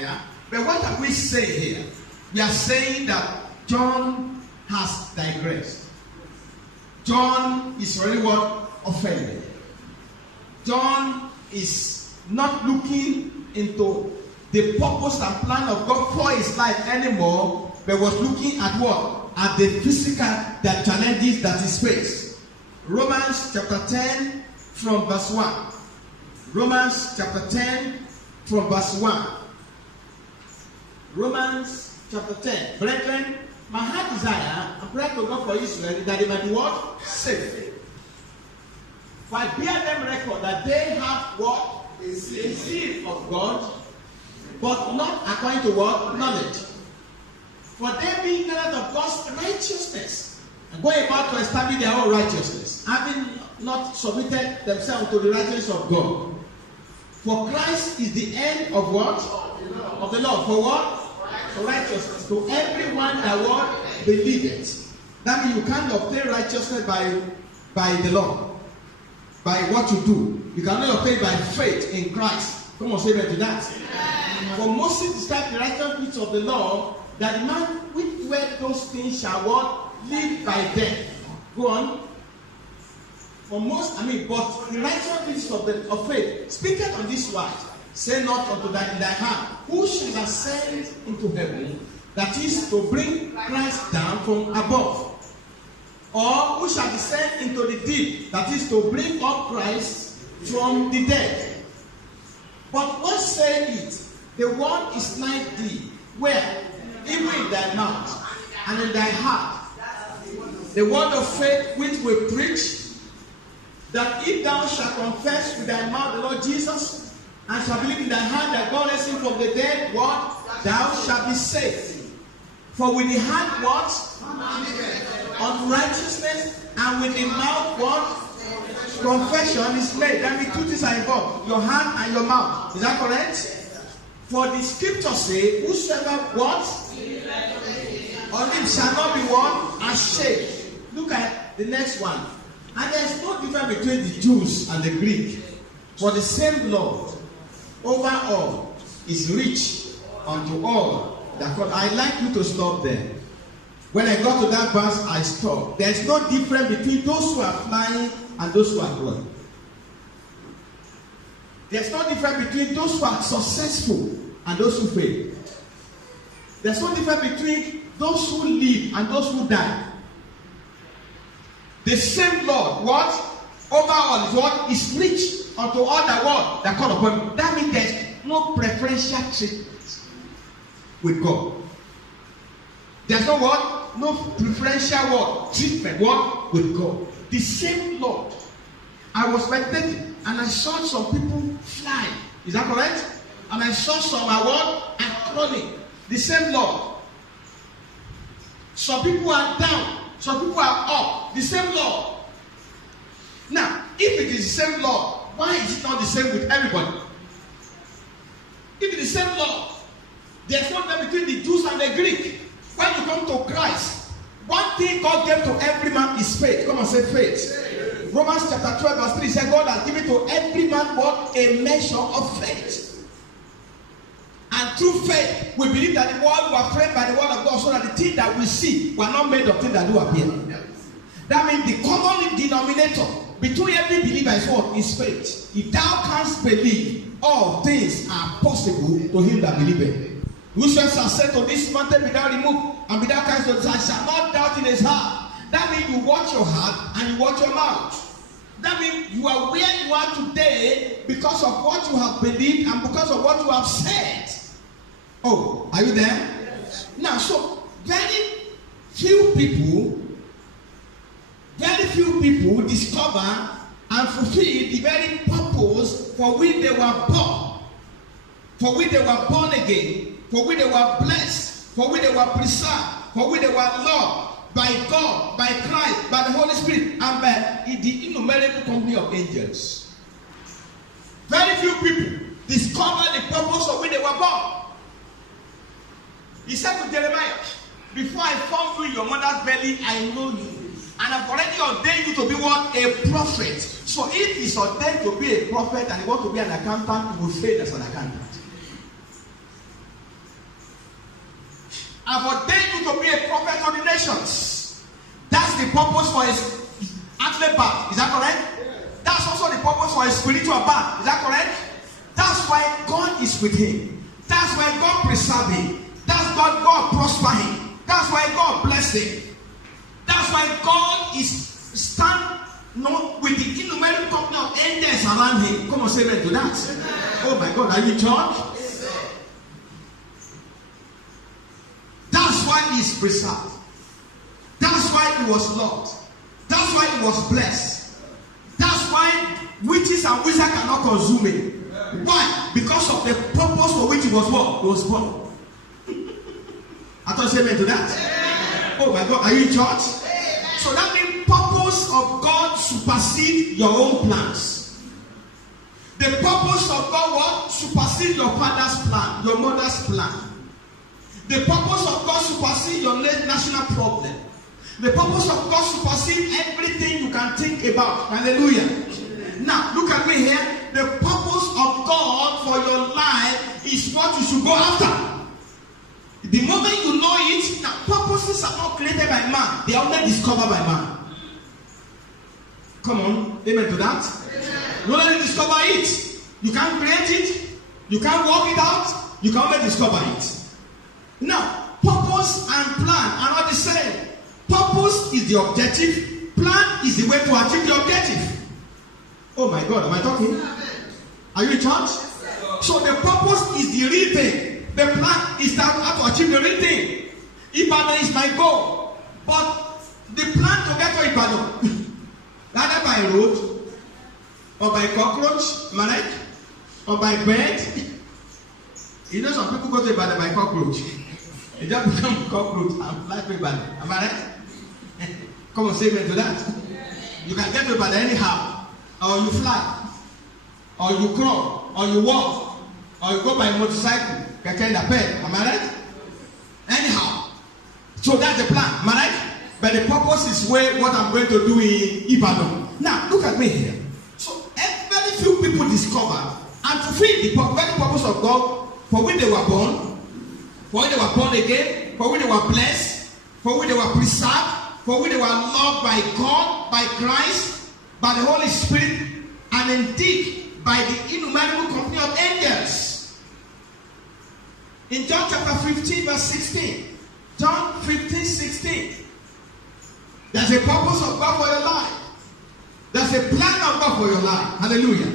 there. But what are we saying here? We are saying that John has digressed. John is really what? Offended. John is not looking into the purpose and plan of God for his life anymore, but was looking at what? At the physical, the challenges that he faced. Romans chapter 10 from verse 1. Romans chapter 10 from verse 1. Romans chapter 10. Brethren, my heart desire and prayer to God for Israel that they might be what? Saved. For I bear them record that they have what? A zeal of God, but not according to what? Knowledge. For they being ignorant of God's righteousness, and going about to establish their own righteousness, having not submitted themselves to the righteousness of God. For Christ is the end of what? Of the law. For what? For righteousness. To everyone that what? Believeth. That means you can't obtain righteousness by the law. By what you do. You cannot obtain by faith in Christ. Come on, say amen to that. For Moses described the righteousness of the law, that the man which doeth those things shall what? Live by them. Go on. For most, but the righteousness of faith speaketh on this wise. Say not unto thy heart, who shall ascend into heaven, that is to bring Christ down from above? Or who shall descend into the deep, that is to bring up Christ from the dead? But what say it? The word is nigh thee, where? Even in thy mouth and in thy heart. The word of faith which we preach, that if thou shalt confess with thy mouth the Lord Jesus, and shalt believe in thy heart that God raised him from the dead, what? Thou shalt be saved. For with the heart what? Unto righteousness, and with the mouth what? Confession is made. That means two things are involved. Your hand and your mouth. Is that correct? For the scripture say, whosoever what? On him shall not be what? Ashamed. Look at the next one. And there is no difference between the Jews and the Greek. For the same Lord over all is rich unto all that call. I like you to stop there. When I got to that verse, I stopped. There is no difference between those who are flying and those who are flying. There's no difference between those who are successful and those who fail. There's no difference between those who live and those who die. The same Lord, what? Over all is what? Is rich unto all that what? That call upon him. That means there's no preferential treatment with God. There's no what? No preferential what? Treatment what? With God. The same Lord. I was meditating and I saw some people fly. Is that correct? And I saw some are what? Are crawling. The same Lord. Some people are down. Some people are up. The same Lord. Now, if it is the same Lord, why is it not the same with everybody? If it is the same Lord, there's no difference between the Jews and the Greek. When you come to Christ, one thing God gave to every man is faith. Come on, say faith. Romans chapter 12 verse 3 says God has given to every man what? A measure of faith. And through faith, we believe that the world was framed by the word of God, so that the things that we see were not made of things that do appear. That means the common denominator between every believer is what? Is faith. If thou canst believe, all things are possible to him that believeth. Whosoever shall say to this mountain, be thou removed, and be thou cast to the side, shall not doubt in his heart. That means you watch your heart and you watch your mouth. That means you are where you are today because of what you have believed and because of what you have said. Oh, are you there? Yes. Now, so very few people discover and fulfill the very purpose for which they were born, for which they were born again, for which they were blessed, for which they were preserved, for which they were loved by God, by Christ, by the Holy Spirit, and by the innumerable company of angels. Very few people discover the purpose for which they were born. He said to Jeremiah, before I formed you in your mother's belly, I know you. And I've already ordained you to be what? A prophet. So if he's ordained to be a prophet and he wants to be an accountant, he will fail as an accountant. I've ordained you to be a prophet to the nations. That's the purpose for his earthly birth. Is that correct? That's also the purpose for his spiritual birth. Is that correct? That's why God is with him. That's why God preserve him. That's why God prosper him. That's why God bless him. That's why God is stand with the innumerable company of angels around him. Come on, say amen to that. Amen. Oh my God, are you in church? That's why he's preserved. That's why he was loved. That's why he was blessed. That's why witches and wizards cannot consume him. Why? Because of the purpose for which he was born. He was born. I thought you said amen to that. Oh my God, are you in church? So that means purpose of God supersedes your own plans. The purpose of God what? Supersedes your father's plan, your mother's plan. The purpose of God supersedes your national problem. The purpose of God supersedes everything you can think about. Hallelujah. Now, look at me here. The purpose of God for your life is what you should go after. The moment you know it, now purposes are not created by man. They are only discovered by man. Come on. Amen to that. You only discover it. You can't create it. You can't work it out. You can only discover it. Now, purpose and plan are not the same. Purpose is the objective. Plan is the way to achieve the objective. Oh my God, am I talking? Are you in church? So the purpose is the real thing. The plan is how to achieve the real thing. Ibadan is my goal. But the plan to get to Ibadan, either by road, or by cockroach, am I right? Or by bird. You know some people go to Ibadan by cockroach. They just become cockroach and fly to Ibadan. Am I right? Come on, say amen to that. You can get to Ibadan anyhow. Or you fly. Or you crawl. Or you walk. Or you go by motorcycle. Am I right? Anyhow. So that's the plan. Am I right? But the purpose is what I'm going to do in Ibadan. Now, look at me here. So, very few people discover and fulfill the very purpose of God for which they were born, for which they were born again, for which they were blessed, for which they were preserved, for which they were loved by God, by Christ, by the Holy Spirit, and indeed by the innumerable company of angels. In John chapter 15, verse 16. John 15, 16. There's a purpose of God for your life. There's a plan of God for your life. Hallelujah.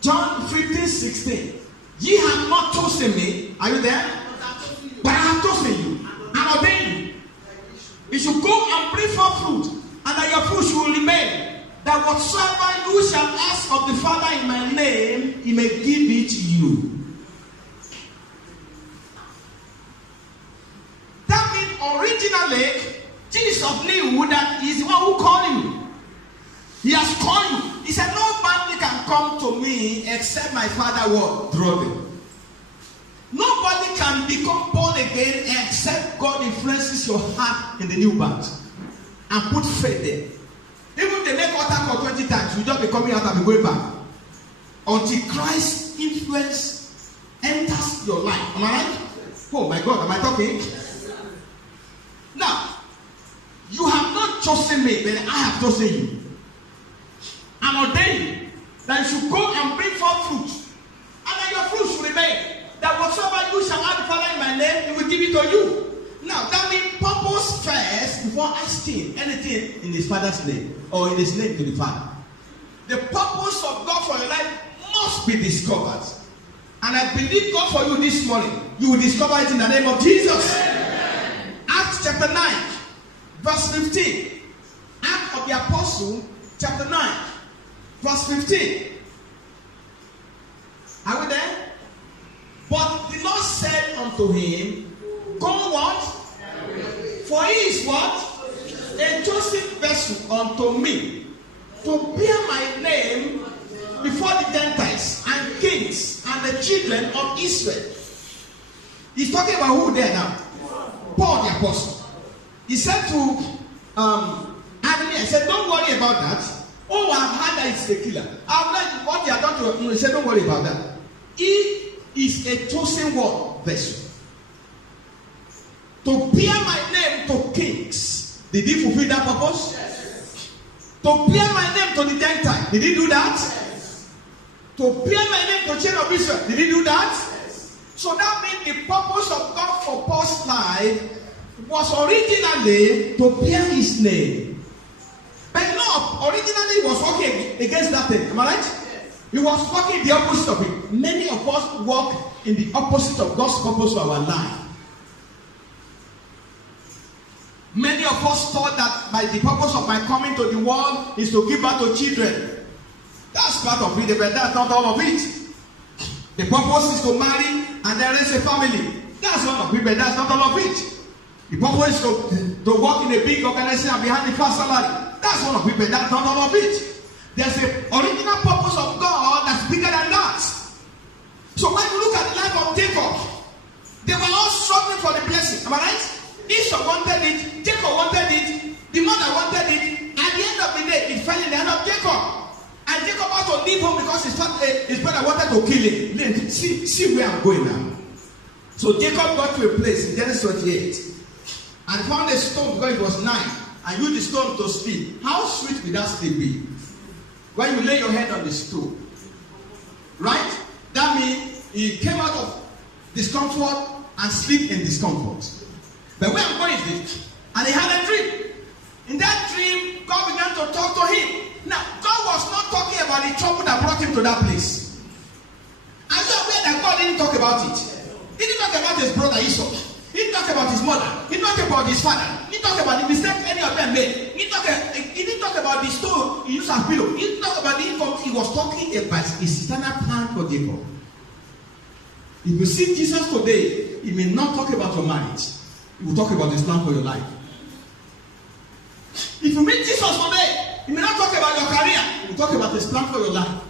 John 15, 16. Ye have not chosen me. Are you there? But I have chosen you and ordained you. You should go and bring forth fruit, and that your fruit should remain. That whatsoever you shall ask of the Father in my name, he may give it to you. That means originally, Jesus knew that he's the one who called you. He has called you. He said, nobody can come to me except my Father will draw them. Nobody can become born again except God influences your heart in the new birth and put faith there. Even if they make altar call 20 times, you just be coming out and be going back. Until Christ's influence enters your life. Am I right? Oh my God, am I talking? Now, you have not chosen me, but I have chosen you. And ordained you that you should go and bring forth fruit. And that your fruit should remain. That whatsoever you shall ask the Father in my name, he will give it to you. Now, that means purpose first before asking anything in his Father's name or in his name to the Father. The purpose of God for your life must be discovered. And I believe God for you this morning. You will discover it in the name of Jesus. Amen. Acts chapter 9, verse 15. Acts of the Apostle, chapter 9, verse 15. Are we there? But the Lord said unto him, go what? For he is what? A chosen vessel unto me to bear my name before the Gentiles and kings and the children of Israel. He's talking about who there now? Paul the apostle. He said to Ananias, he said, don't worry about that. Oh, I've heard that it's the killer. I've learned what they have done to him. He said, don't worry about that. He is a chosen one vessel. to bear my name to kings. Did he fulfill that purpose? Yes. To bear my name to the Gentile. Did he do that? Yes. To bear my name to children of Israel. Did he do that? Yes. So that means the purpose of God for Paul's life was originally to bear his name. But no, originally he was working against that thing. Am I right? Yes. He was working the opposite of it. Many of us work in the opposite of God's purpose for our life. Many of us thought that by the purpose of my coming to the world is to give birth to children. That's part of it, but that's not all of it. The purpose is to marry and then raise a family. That's one of it, but that's not all of it. The purpose is to work in a big organization and behind the first salary. That's one of it, but that's not all of it. There's an original purpose of God that's bigger than that. So when you look at the life of Jacob, they were all struggling for the blessing. Am I right? Esau wanted it, Jacob wanted it, the mother wanted it. At the end of the day, it fell in the hand of Jacob. And Jacob had to leave home because his brother wanted to kill him. See where I'm going now. So Jacob got to a place in Genesis 28 and found a stone because it was 9 and used the stone to sleep. How sweet will that sleep be? When you lay your head on the stone. Right? That means he came out of discomfort and sleep in discomfort. But where I'm going is this. And he had a dream. In that dream, God began to talk to him. Now, God was not talking about the trouble that brought him to that place. Are you aware that God didn't talk about it? He didn't talk about his brother Esau. He didn't talk about his mother. He didn't talk about his father. He didn't talk about the mistake any of them made. He didn't talk about the stone he used as pillow. He didn't talk about the income. He was talking about his eternal plan for Jacob. If you see Jesus today, he may not talk about your marriage. He will talk about his plan for your life. If you meet Jesus today, he may not talk about your career. He will talk about his plan for your life.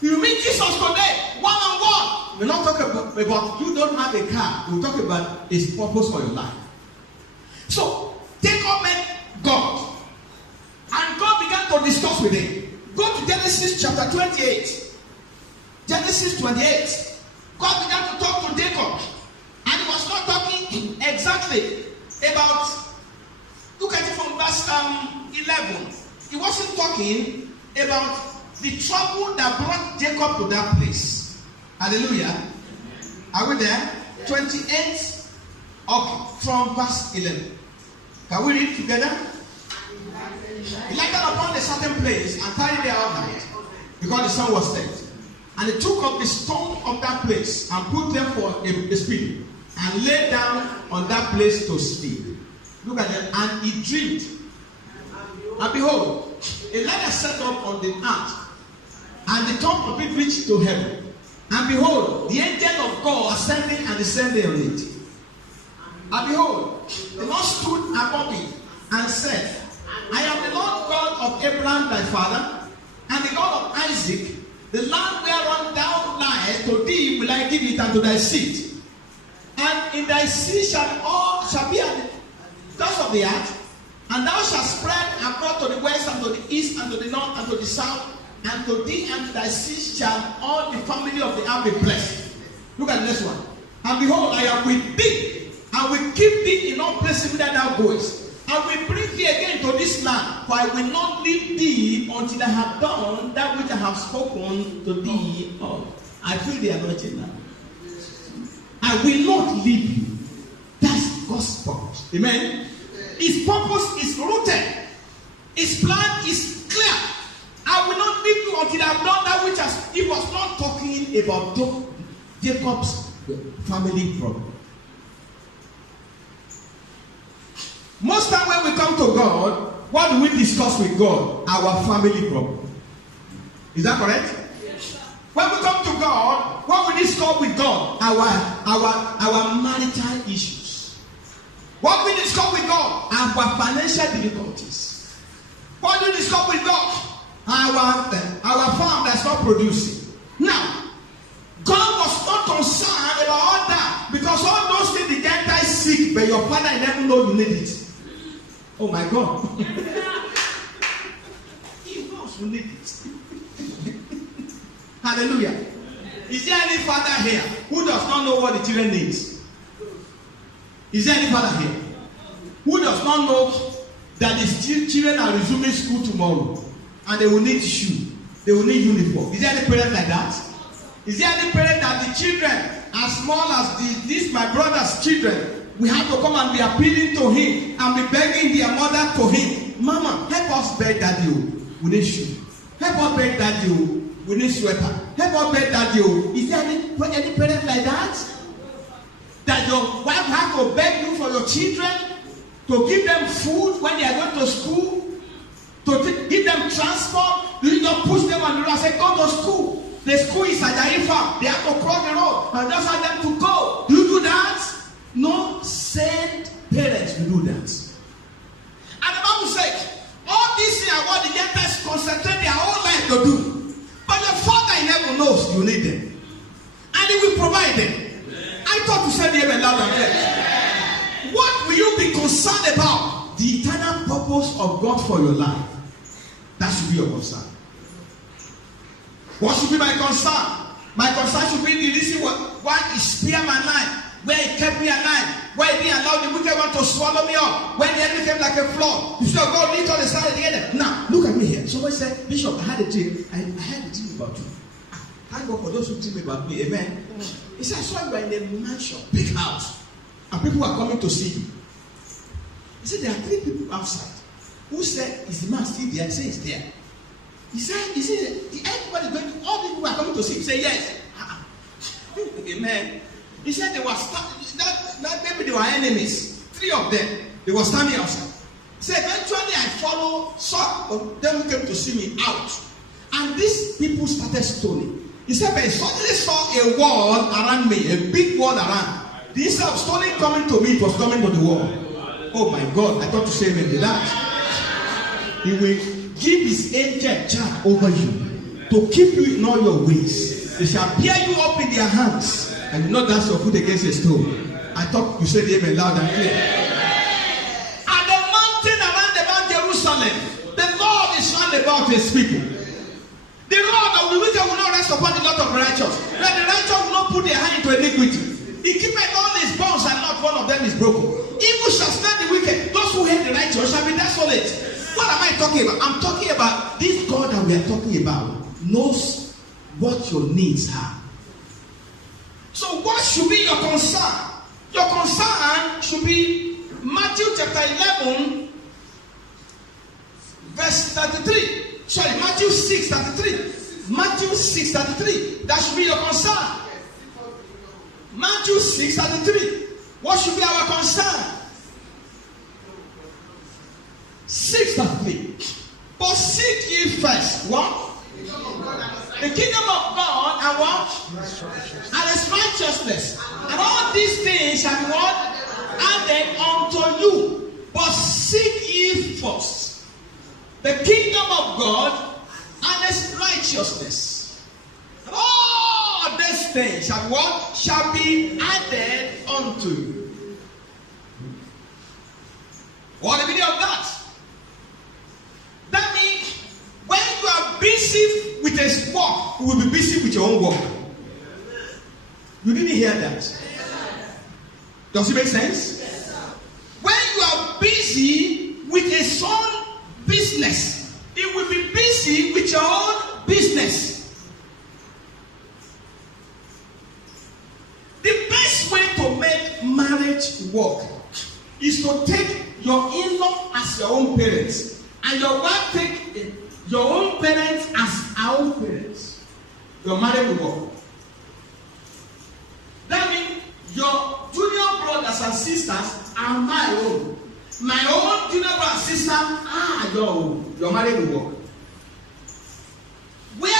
If you meet Jesus today, one-on-one, he may not talk about you don't have a car. He will talk about his purpose for your life. So, Jacob met God. And God began to discuss with him. Go to Genesis chapter 28. Genesis 28. God began to talk to Jacob. And he was not talking exactly about, look at it from verse 11. He wasn't talking about the trouble that brought Jacob to that place. Hallelujah. Are we there? 28 from verse 11. Can we read together? He lighted upon a certain place and tarried there all night because the sun was set. And he took up the stone of that place and put them for a spirit and lay down on that place to sleep. Look at that. And he dreamed. And behold, a ladder set up on the earth, and the top of it reached to heaven. And behold, the angel of God ascending and descending on it. And behold, the Lord stood above it and said, I am the Lord God of Abraham thy father, and the God of Isaac. The land whereon thou liest, to thee will I give it, and to thy seed. And in thy seed shall be at the dust of the earth, and thou shalt spread abroad to the west, and to the east, and to the north, and to the south, and to thee and to thy seed shall all the family of the earth be blessed. Look at this one. And behold, I am with thee, and will keep thee in all places whither thou goest. I will bring thee again to this land, for I will not leave thee until I have done that which I have spoken to thee of. I feel the anointing now. I will not leave you. That's God's purpose. Amen. His purpose is rooted. His plan is clear. I will not leave you until I have done that which he was not talking about Jacob's family problem. Most time when we come to God, what do we discuss with God? Our family problem. Is that correct? Yes, sir. When we come to God, what we discuss with God? Our marital issues. What we discuss with God? Our financial difficulties. What do we discuss with God? Our farm that's not producing. Now, God was not concerned about all that, because all those things the Gentiles seek, but your father never know you need it. Oh my God. He knows you need it. Hallelujah. Is there any father here who does not know what the children need? Is there any father here who does not know that his children are resuming school tomorrow and they will need shoe, they will need uniform? Is there any parent like that? Is there any parent that the children, as small as this my brother's children, we have to come and be appealing to him and be begging their mother to him, Mama, help us beg daddy, we need shoe. Help us beg daddy, we need sweater. Help us beg daddy. Is there any parent like that? That your wife has to beg you for your children, to give them food when they are going to school, to give them transport. You don't push them on the road and say, go to school. The school is at the farm. They have to cross the road and just ask them to go. Do you do that? No saint parents will do that. And the Bible says, all these things are what the Gentiles concentrate their whole life to do. But your Father in heaven knows you need them. And He will provide them. I thought you said amen loud and clear. What will you be concerned about? The eternal purpose of God for your life. That should be your concern. What should be my concern? My concern should be the reason why He spared my life, where He kept me alive, why He didn't allow the wicked one to swallow me up, when the enemy came like a flood. You should God lift on the side together. Now, look at me here. Somebody said, Bishop, I had a dream. I had a dream about you. Thank God for those who dream about me. Amen. He said, I saw you in a mansion, big house, and people are coming to see you. He said, there are 3 people outside who said, is the man still there? I said, he's there. He said, everybody going to, all the people are coming to see him. He said, yes. Amen. He said, they were that maybe they were enemies. 3 of them, they were standing outside. He said, eventually I followed, some of them came to see me out. And these people started stoning. He said, but I suddenly saw a wall around me, a big wall around. The instead of stoning coming to me, it was coming to the wall. Oh my God, I thought to say amen to that. He will give His angel charge over you to keep you in all your ways. They shall bear you up in their hands, and you not dash your foot against a stone. I thought you said amen loud and clear. And the mountain around Jerusalem, the Lord is round about His people. The Lord of the wicked will not rest upon the lot of the righteous. That the righteous will not put their hand into iniquity. He keepeth all His bones, and not one of them is broken. Evil shall stand the wicked. Those who hate the righteous shall be desolate. What am I talking about? I'm talking about this God that we are talking about knows what your needs are. So what should be your concern? Your concern should be Matthew chapter 11, verse 33. Sorry, Matthew 6:33. Matthew 6:33. That should be your concern. Matthew 6:33. What should be our concern? 6:33. But seek ye first what? The kingdom of God and what? And His righteousness. And all these things shall be what? Added unto you. But seek ye first the kingdom of God and His righteousness. And all these things shall what? Shall be added unto you. What the meaning of that? That means when you are busy with His work, you will be busy with your own work. You didn't hear that? Does it make sense? When you are busy with His own business, it will be busy with your own business. The best way to make marriage work is to take your in-law as your own parents, and your wife take your own parents as our own parents. Your marriage will work. That means your junior brothers and sisters are my own. My own junior brother and sister are your own. Your marriage will work. Where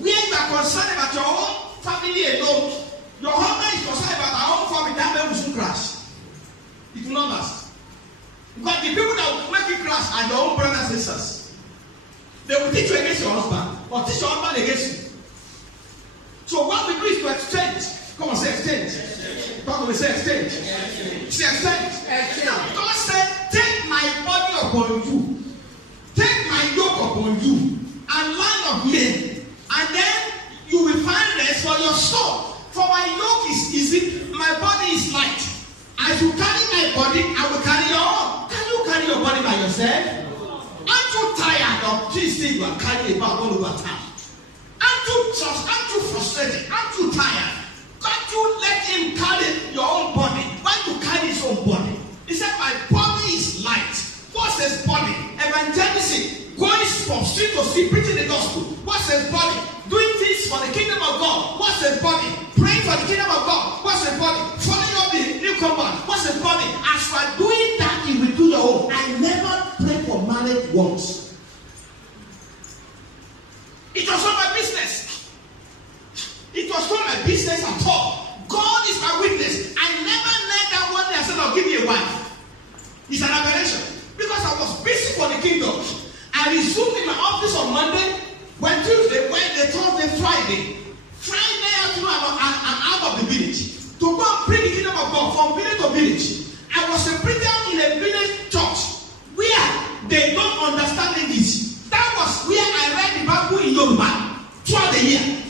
you are concerned about your own family alone, your husband is concerned about our own family, that man will soon crash. It will not last. Because the people that will make it crash are your own brothers and sisters. They will teach you against your husband, or teach your husband against you. So what we do is to exchange. Come on, say exchange. Talk to me, say exchange. Say exchange. Now, God said, take my body upon you. Take my yoke upon you. And learn of me. And then you will find rest for your soul. For my yoke is easy, my body is light. As you carry my body, I will carry your own. Can you carry your body by yourself? Aren't you tired of this thing you are carrying about all over town? Aren't you frustrated? Aren't you tired? Can't you let him carry your own body? Why you carry his own body? He said, my body is light. What's his body? Evangelism, going from street to street, preaching the gospel. What's his body? Doing things for the kingdom of God. What's his body? Praying for the kingdom of God. What's his body? Following up the new command. What's his body? As you are doing that, you will do your own. I never prayed for marriage once. It was not my business. It was not my business at all. God is my witness. I never let that one day I said, I'll give you a wife. It's an aberration. Because I was busy for the kingdom. I resumed in my office on Monday, when Tuesday, Wednesday, Thursday, Friday. Friday afternoon, I'm out of the village. To go and bring the kingdom of God from village to village. I was a preacher in a village church where they don't understand English. That was where I read the Bible in Yoruba throughout the year.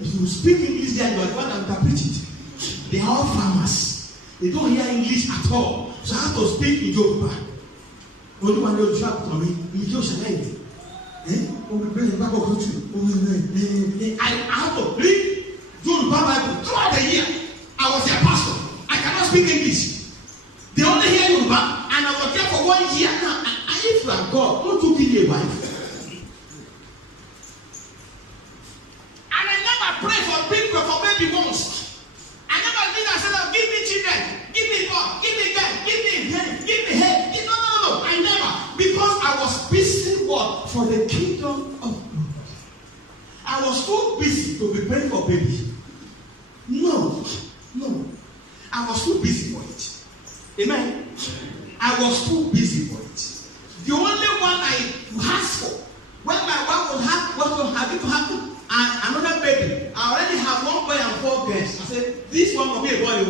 If you speak English there, you are the one that interpret it. They are all farmers. They don't hear English at all. So I have to speak in Yoruba. Only one day you have to me. I have to read Yoruba Bible throughout the year. I was their pastor. I cannot speak English. They only hear Yoruba, and I was there for 1 year. Now, if you are God, don't you give me a wife? And I never pray for people for baby once. I never did. I said, oh, give me children, give me God, give me God, give me head, give me head. No. I never, because I was busy what for the kingdom of God. I was too busy to be praying for baby. No. I was too busy for it. Amen. I was too busy for it. The only one I asked for when my wife will have what will have it to happen. And another baby. I already have 1 boy and 4 girls. I said, this one will be a boy.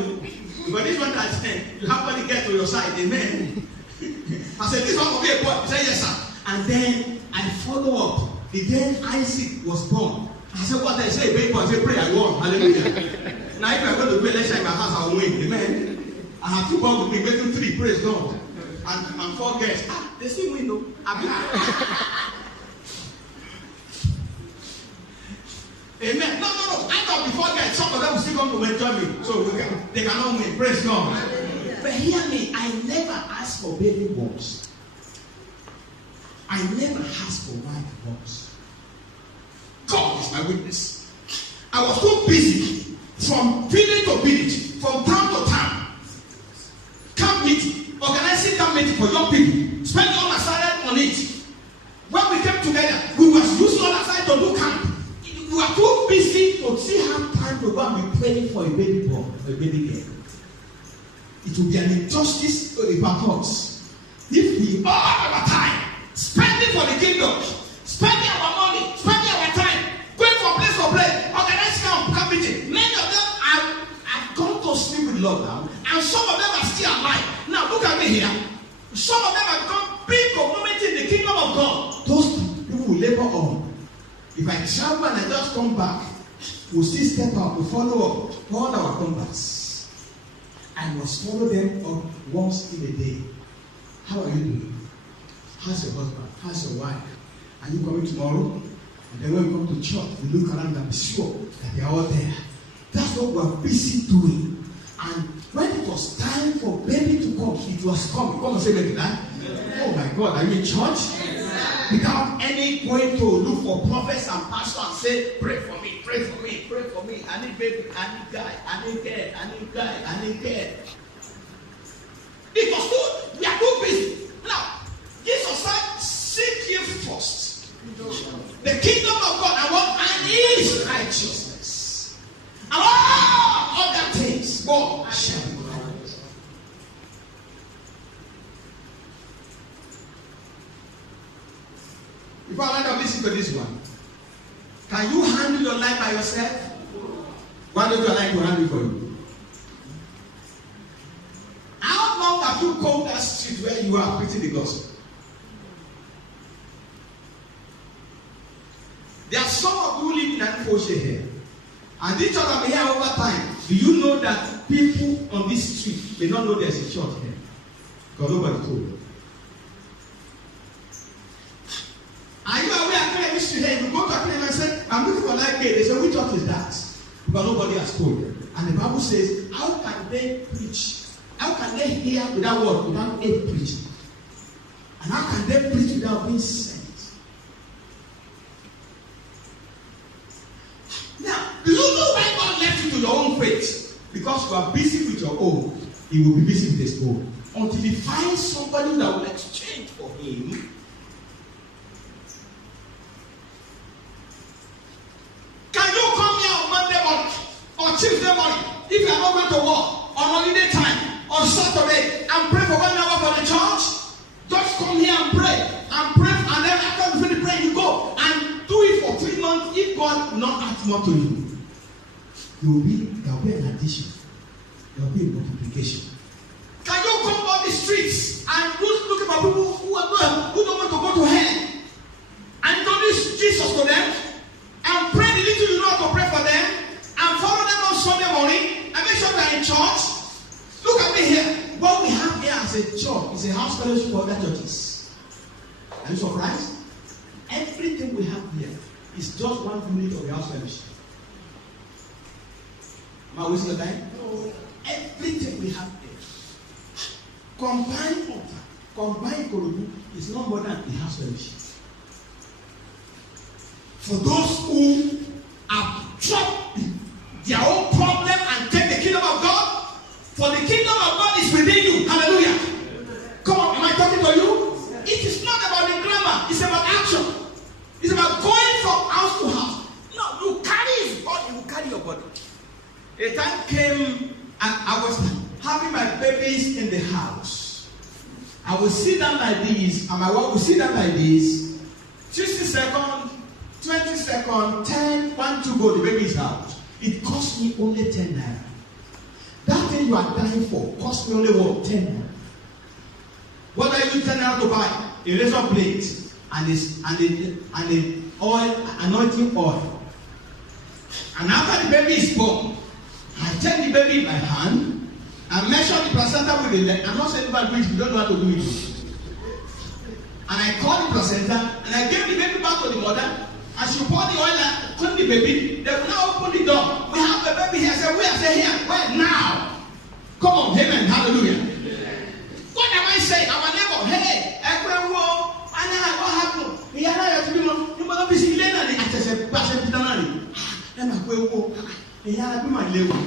But this one that you have to get to your side. Amen. I said, this one will be a boy. He said, yes, sir. And then I follow up. The day Isaac was born. I said, what I say, baby boy, I said, pray, I won. Hallelujah. Now if I go to pray, let's say in my house, I will win. Amen. I have 2 boys with me, making 3. Praise God. And 4 girls. They still win though. Amen. No. I thought before that, some of them will still come to enjoy me. So they cannot win. Praise God. But hear me, I never asked for baby once. I never asked for wife once. God is my witness. I was too busy from village to village, from town to town. Camp meeting, organizing camp meeting for young people. Spending all my salary on it. When we came together, we were using all our salary to do camp. You are too busy to see have time to go and be praying for a baby boy, a baby girl. It will be an injustice to the purpose if we all our time spending for the kingdom, spending our money, spending our time, going from place to place, organizing camp meeting. Many of them have gone to sleep with Lord now, and some of them are still alive. Now look at me here. Some of them have become big community in the kingdom of God. Those people will labor on. If I travel and I just come back, we'll still step out, we'll follow up all our contacts. I must follow them up once in a day. How are you doing? How's your husband? How's your wife? Are you coming tomorrow? And then when we come to church, we look around and be sure that they are all there. That's what we are busy doing. And when it was time for baby to come, it was coming. Come and say baby, right? Oh my God, are you in church? Without any going to look for prophets and pastors and say, pray for me, pray for me, pray for me. I need baby, I need guy, I need girl, I need guy, I need girl. It was good. We are too busy. Now, Jesus said, seek ye first the kingdom of God and what? And his righteousness. And all other things, God shall be added. If I want to listen to this one, can you handle your life by yourself? Why don't you like to handle it for you? How long have you come that street where you are preaching the gospel? There are some of you who live in Anifoshe here. And this church have been here over time. Do you know that people on this street may not know there's a church here? Because nobody told them. Are you aware of Akron Street here? If you go to Akron and say, I'm looking for like gate, they say, which church is that? Because nobody has told them. And the Bible says, how can they preach? How can they hear without word, without a preaching? And how can they preach without being sent? Now, do you know why God left you to your own faith? Because you are busy with your own. He will be busy with his own. Until he finds somebody that will exchange for him. Can you come here on Monday morning or Tuesday morning if you are not going to work on holiday time on Saturday and pray for 1 hour for the church? Just come here and pray, and then after you finish praying, you go and do it for 3 months. If God not add more to you, there will be an addition. There will be a multiplication. Can you come on the streets and look at people who don't want to go to hell and introduce Jesus to them and pray the little you know how to pray for them and follow them on Sunday morning and make sure they're in church? Look at me here. What we have here as a church is a house fellowship for other churches. Are you surprised? Everything we have here is just one unit of the house fellowship. Am I wasting your time? No. Everything we have here. Combined altar, combined Korobu is no more than the house fellowship. For those who have dropped their own problem and take the kingdom of God, for the kingdom of God is within you. Hallelujah. Come on, am I talking to you? It is not about the grammar, it's about action. It's about going from house to house. No, you carry his body, you carry your body. A time came and I was having my babies in the house. I will sit down like this, and my wife will sit down like this. 60 seconds, 20 seconds, 10, 1, 2, go, the baby is out. It cost me only 10 naira. That thing you are dying for cost me only what? 10 naira. What are you 10 naira to buy? A razor blade and the oil, anointing oil. And after the baby is born, I take the baby in my hand and measure the placenta with the leg. I'm not saying about which you don't know how to do it. And I call the placenta and I give the baby back to the mother. And she pour the oil and clean the baby. They will now open the door. We have a baby here. I say, where? I say, here. Where? Now. Come on, amen. Hallelujah. What am I saying? Our neighbor, hey, everyone, what happened? You must be seeing Lenny. I said,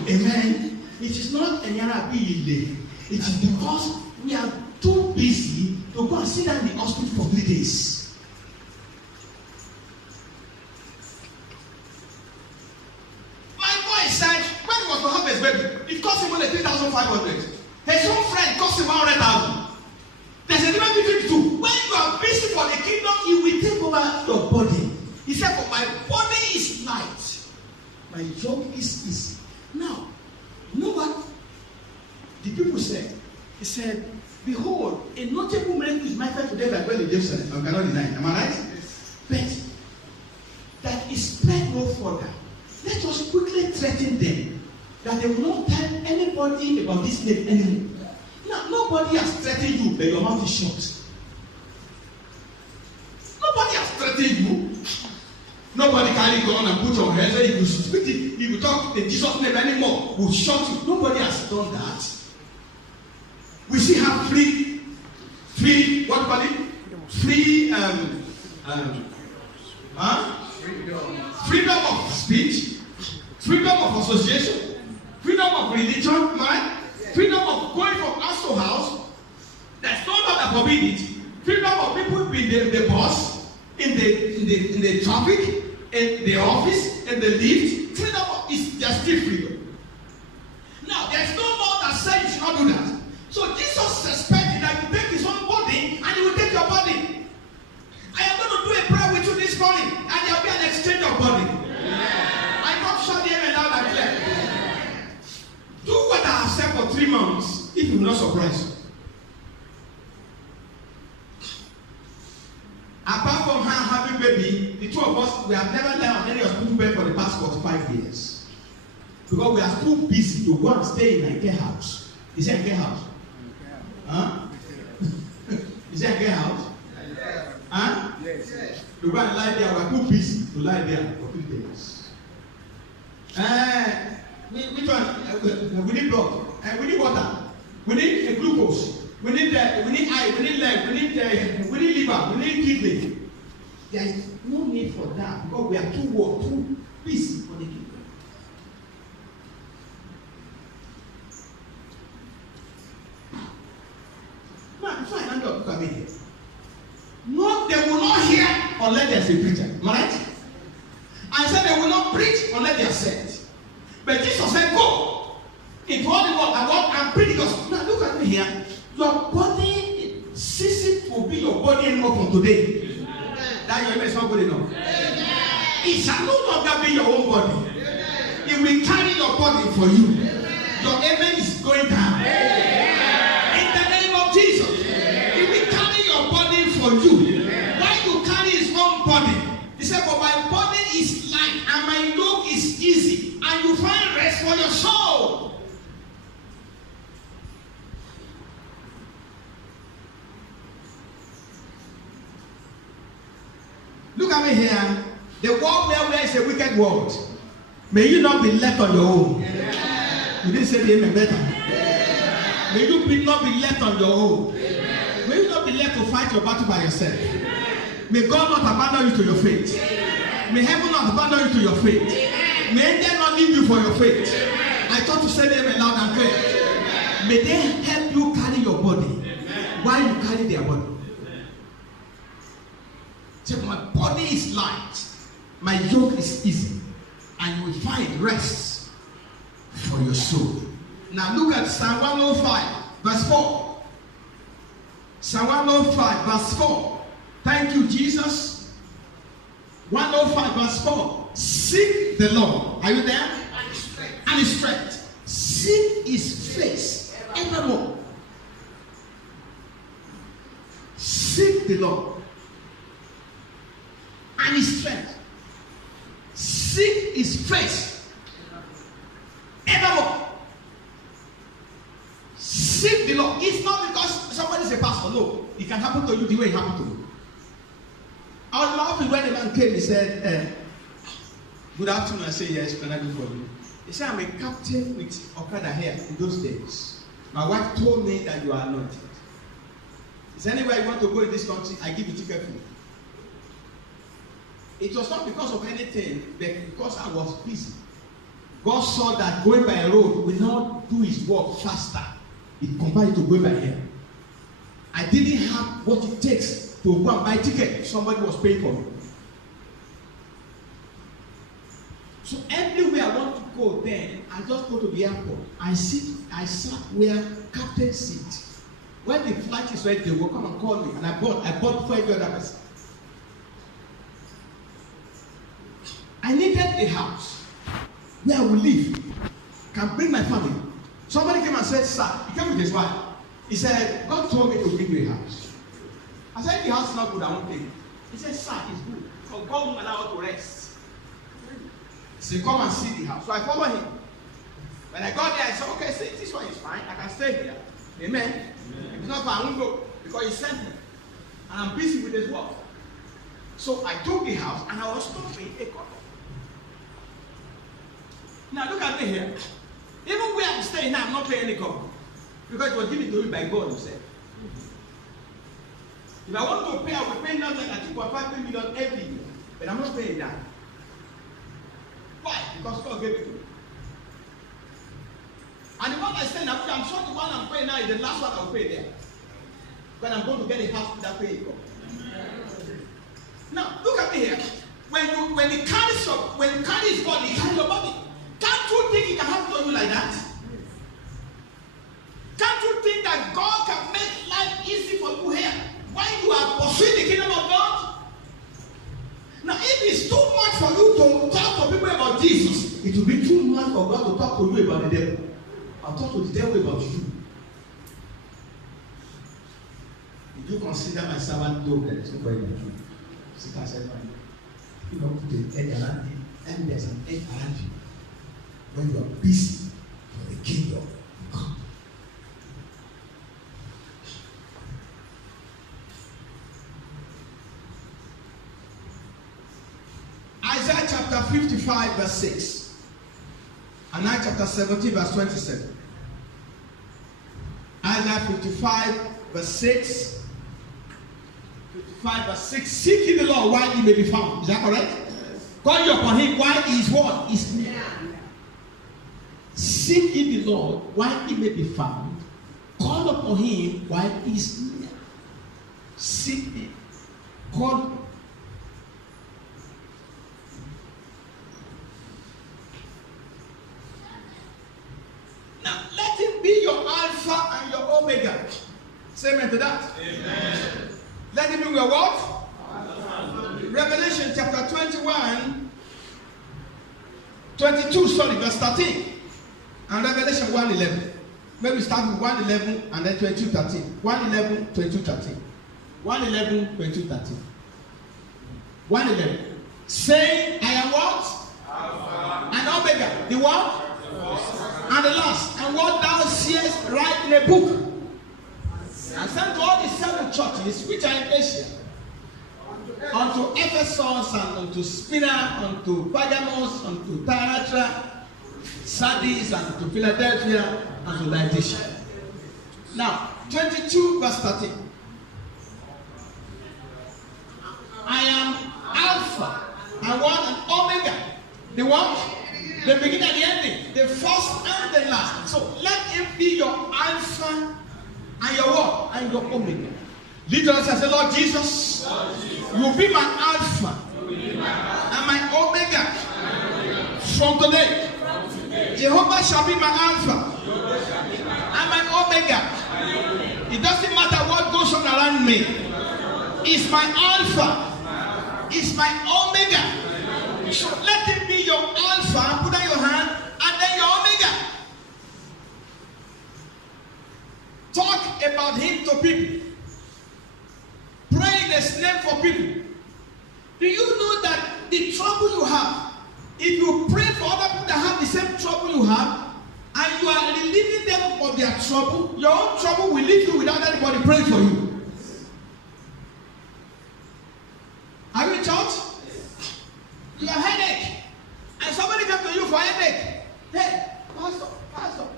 amen. It is not it is because we are too busy to go and sit down in the hospital for 3 days. My boy said, when he was to have his baby, it cost him only 3,500. His own friend cost him 100,000. There's a difference between the two. When you are busy for the kingdom, he will take over your body. He said, for my body is light, my yoke is easy. Now, you know what the people said? He said, behold, a notable miracle is manifest today that when the James said, I cannot deny. Am I right? But that is spread no further. Let us quickly threaten them that they will not tell anybody about this name anymore. Now, nobody has threatened you, but your mouth is shut. Nobody has threatened you. Nobody can go on and put your head so you will speak it. You will talk in Jesus' name anymore. Will shut you. Nobody has done that. We still have free, what do you call it? Freedom of speech, freedom of association, freedom of religion, right? Freedom of going from house to house. There's no law that forbid it. Freedom of people being the boss in the traffic, in the office, in the lift. Freedom is just still freedom. Now there's no law that says you should not do that. So Jesus suspected that you take his own body and he will take your body. I am going to do a prayer with you this morning, and there will be an exchange of body. I not shout the amen loud and clear. Do what I have said for 3 months, if you will not surprise you. Apart from her having baby, the two of us we have never learned how many of people for the past 45 years. Because we are too busy to go and stay in a care house. Is it a care house? Huh? Is it a care house? Huh? Yes. You go and lie there. We are too busy to lie there for 3 days. Which one? We need blood. We need water. We need glucose. We need eye. We need leg. We need liver. We need kidney. There is no need for that because we are too busy for the kingdom. Now, before I hand up to come in here, no, they will not hear unless there is a preacher. Am I right? I said they will not preach unless they are sent. But Jesus said, go into all the world and preach the gospel. Now, look at me here. Your body ceases to be your body anymore from today. That your image is not good enough. It shall no longer be your own body. It will carry your body for you. Your amen is going down. In the name of Jesus. It will carry your body for you. Why you carry his own body? He said, for my body is light and my yoke is easy. And you find rest for your soul. Look at me here. The world where is a wicked world. May you not be left on your own. Yeah. You didn't say the amen better. Yeah. May you not be left on your own. Yeah. May you not be left to fight your battle by yourself. Yeah. May God not abandon you to your fate. Yeah. May heaven not abandon you to your fate. Yeah. May they not leave you for your fate. Yeah. I thought to say the amen loud and clear. Yeah. May they help you carry your body while you carry their body. So my body is light, my yoke is easy, and you will find rest for your soul. Now look at Psalm 105, verse 4. Psalm 105, verse 4. Thank you, Jesus. 105, verse 4. Seek the Lord. Are you there? And his strength. Seek his face evermore. Seek the Lord and his strength. Seek his face evermore. Seek the Lord. It's not because somebody is a pastor. No, it can happen to you the way it happened to me. I was laughing when the man came. He said, "Good afternoon." I said, "Yes, can I do for you?" He said, "I'm a captain with Okada here in those days. My wife told me that you are anointed. Is there anywhere you want to go in this country? I give you ticket for you." It was not because of anything, but because I was busy. God saw that going by a road will not do his work faster. It compared to going by air. I didn't have what it takes to go and buy a ticket. Somebody was paying for me. So everywhere I want to go then, I just go to the airport. I sat where captain sits. When the flight is ready, they will come and call me. And I bought for every other person. I needed a house where I would live, can bring my family. Somebody came and said, "Sir," he came with his wife. He said, "God told me to bring you a house." I said, "The house is not good, I won't take it." He said, "Sir, it's good, because God won't allow us to rest." He said, "Come and see the house." So I followed him. When I got there, I said, "Okay, see, this one is fine. I can stay here." Amen. If it's not fine, I won't go, because he sent me. And I'm busy with his work. So I took the house and I was stopping a couple. Now look at me here. Even where I'm staying now, I'm not paying any cover. Because it was given to me by God himself. If I want to pay, I will pay now like 2.5 million every year. But I'm not paying that. Why? Because God gave it to me. And the one I stay now, I'm sure the one I'm paying now is the last one I'll pay there. When I'm going to get a house without paying cover. Now look at me here. When he carries his body, he carries your body. Can't you think it can happen to you like that? Can't you think that God can make life easy for you here while you are pursuing the kingdom of God? Now, if it's too much for you to talk to people about Jesus, it will be too much for God to talk to you about the devil. I'll talk to the devil about you. Did you consider my servant Job? That is nobody like you. Sit and say, put an edge around it, and there's an edge around you. When you are busy for the kingdom, come. Isaiah chapter 55 verse 6. And Isaiah chapter 17 verse 27. Isaiah 55 verse 6. 55 verse 6. Seek ye the Lord while he may be found. Is that correct? Yes. Call you upon him while he is what? Is near. Seek ye the Lord while he may be found. Call upon him while he is near. Seek him. Call. Now let him be your Alpha and your Omega. Say amen to that. Amen. Let him be your what? Revelation chapter 22, verse 13. And Revelation 1:11. Maybe we start with 1:11 and then 22:13. 1:11, 22:13. 1:11, 22:13. 1:11. Saying, I am what? Alpha and Omega. The what? And the last. And what thou seest, write in a book. And send to all the 7 churches which are in Asia. Unto Ephesus and unto Smyrna, unto Pergamos, unto Thyatira, Sardis, and to Philadelphia, and to Laodicea. Now, 22 verse 13. I am Alpha and what? And Omega. The what? The beginning and the ending. The first and the last. So let him be your Alpha and your what? And your Omega. Lift us and say, Lord Jesus, you will be my Alpha and my Omega from today. Jehovah shall be my Alpha and my Omega. It doesn't matter what goes on around me. It's my Alpha. It's my Omega. So let it be your Alpha. Put out your hand and then your Omega. Talk about him to people. Pray in his name for people. Do you know that the trouble you have, if you pray for other people that have the same trouble you have, and you are relieving them of their trouble, your own trouble will leave you without anybody praying for you. Are you in church? You have headache, and somebody comes to you for headache. Hey, pastor,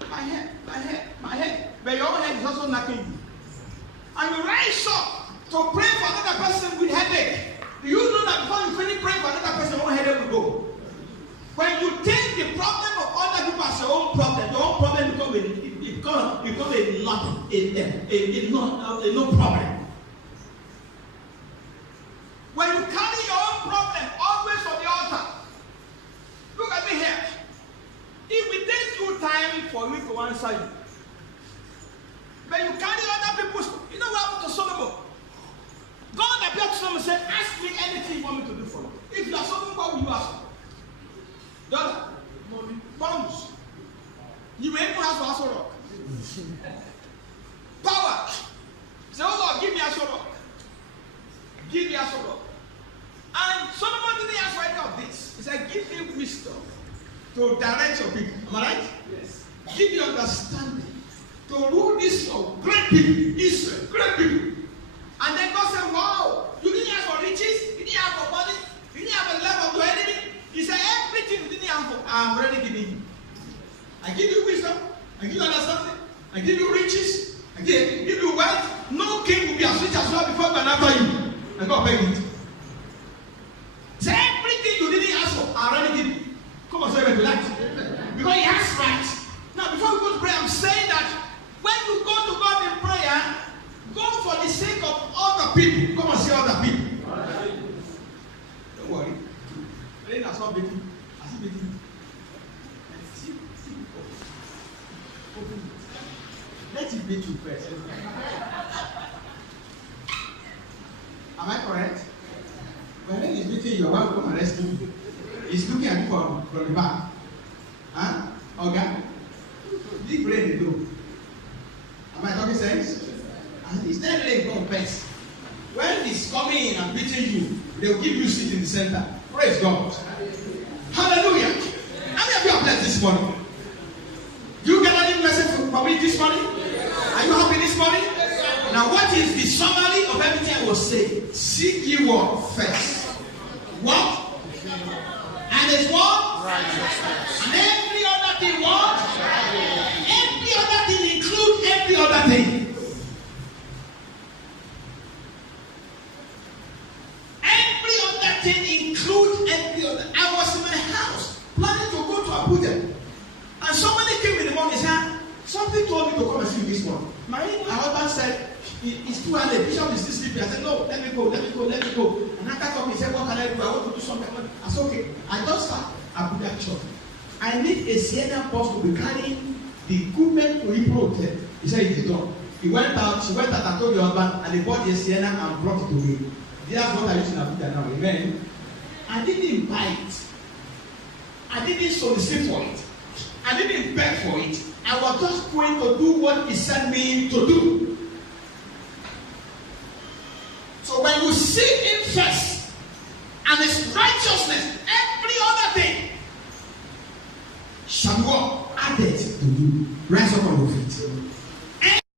my head. But your own head is also knocking you. And you rise up to pray for another person with headache. Do you know that before you finish praying for another person, your own headache will go? When you take the problem of other people as your own problem becomes no problem. When you carry your own problem always on the altar, look at me here. It will take you time for me to answer you. When you carry other people's, you know what happened to Solomon? God appeared to Solomon and said, ask me anything you want me to do for you. If you are Solomon, what will you ask for? Dollar, money, pounds. You will even ask for Aso Rock. Power. Say, oh Lord, give me Aso Rock. Give me Aso Rock. And Solomon didn't ask for any of this. He said, give me wisdom to direct your people. Am I right? Yes. Give me understanding to rule this great people, Israel, great people. And then God said, wow, you didn't ask for riches, you didn't ask for money, you didn't have a love of your enemy. He said, everything you didn't ask for, I'm already giving you. I give you wisdom, I give you understanding, I give you riches, I give you wealth. No king will be as rich as you are before and after you. And God paid it. So everything you didn't ask for, I already give you. Come on, say it like because he has right. Now, before we go to prayer, I'm saying that when you go to God in prayer, go for the sake of other people. Come and see other people. Don't worry. Rain has not been. Has it been? Let it be you first. Am I correct? When he's meeting your wife, come and rescue you. He's looking at you from the back. Huh? Okay? Big brain, you do. Am I talking sense? And he's not letting go first. When he's coming in and beating you, they will give you seat in the center. Praise God. Hallelujah. How many of you are blessed this morning? Do you get any blessing from me this morning? Are you happy this morning? Now, what is the summary of everything I was saying? Seek ye what first? What? And it's what? And every other thing what? Every other thing includes every other thing. Every other thing includes every other. I was in my house planning to go to Abuja. And somebody came in the morning and said, something told me to come and see you this morning. My husband said, it's too early. Bishop is still sleeping. I said, no, let me go. And after coming, he said, what can I do? I want to do something. I said, okay. I just start Abuja Church. I need a Sienna bus to be carrying the equipment to Hebrew Hotel. He said, it's done. She went out and told your husband, and they bought the Sienna and brought it to me. That's what I use in Abuja now. Amen. I didn't buy it. I didn't solicit for it. I didn't beg for it. I was just going to do what he sent me to do. So when you seek him first and his righteousness, every other thing shall be added to you. Rise up on your feet.